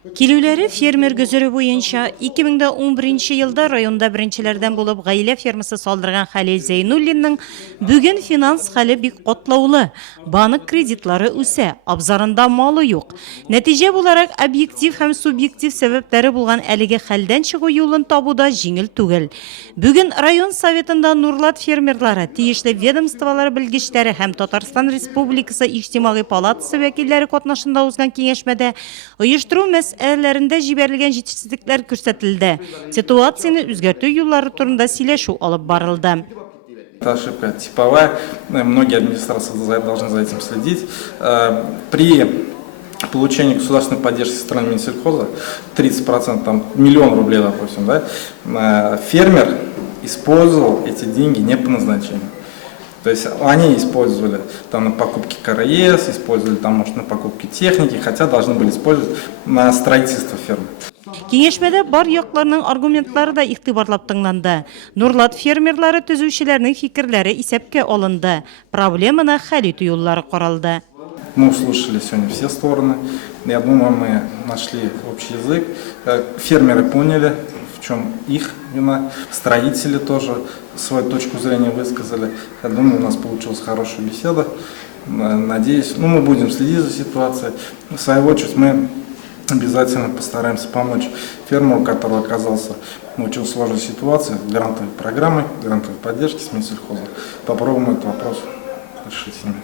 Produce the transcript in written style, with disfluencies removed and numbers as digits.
Килүләре фермер gözөрі буенча 2011 елда районда беренчеләрдән булып гаилә фермасы салдырган Хәлил Зәйнуллинның бүген финанс хәле бик катлаулы. Банк кредитлары үсә, абзарында малы юк. Нәтиҗә буларак объектив һәм субъектив сәбәпләре булган әлеге хәлдән чыгу юлын табуда җиңел түгел. Бүген район советында Нурлат фермерлары, тиешле ведомстволар белгечләре һәм Татарстан Республикасы Иҗтимагый палатасы вәкилләре катнашында узган киңәшмәдә оештыру мәсьәләләрендә җибәрелгән җитешсезлекләр күрсәтелде. Ситуацияны үзгәртү юллары турында сөйләшү алып барылды. Это ошибка типовая, многие администрации должны за этим следить. При получении государственной поддержки со стороны Минсельхоза, 30%, там, миллион рублей, допустим, да, фермер использовал эти деньги не по назначению. То есть они использовали там на покупки КРС, использовали там, может, на покупки техники, хотя должны были использовать на строительство фермы. Киңәшмәдә бар якларның аргументлары да игътибарлап тыңланды. Нурлат фермерлары төзүчеләрнең фикерләре исәпкә алынды. Проблеманы хәл итү юллары каралды. Мы услышали сегодня все стороны. Я думаю, мы нашли общий язык. Фермеры поняли, в чем их вина. Строители тоже свою точку зрения высказали. Я думаю, у нас получилась хорошая беседа. Надеюсь, мы будем следить за ситуацией. В свою очередь, мы обязательно постараемся помочь фермеру, который оказался в очень сложной ситуации, с грантовой программой, грантовой поддержки с Минсельхоза. Попробуем этот вопрос решить с ними.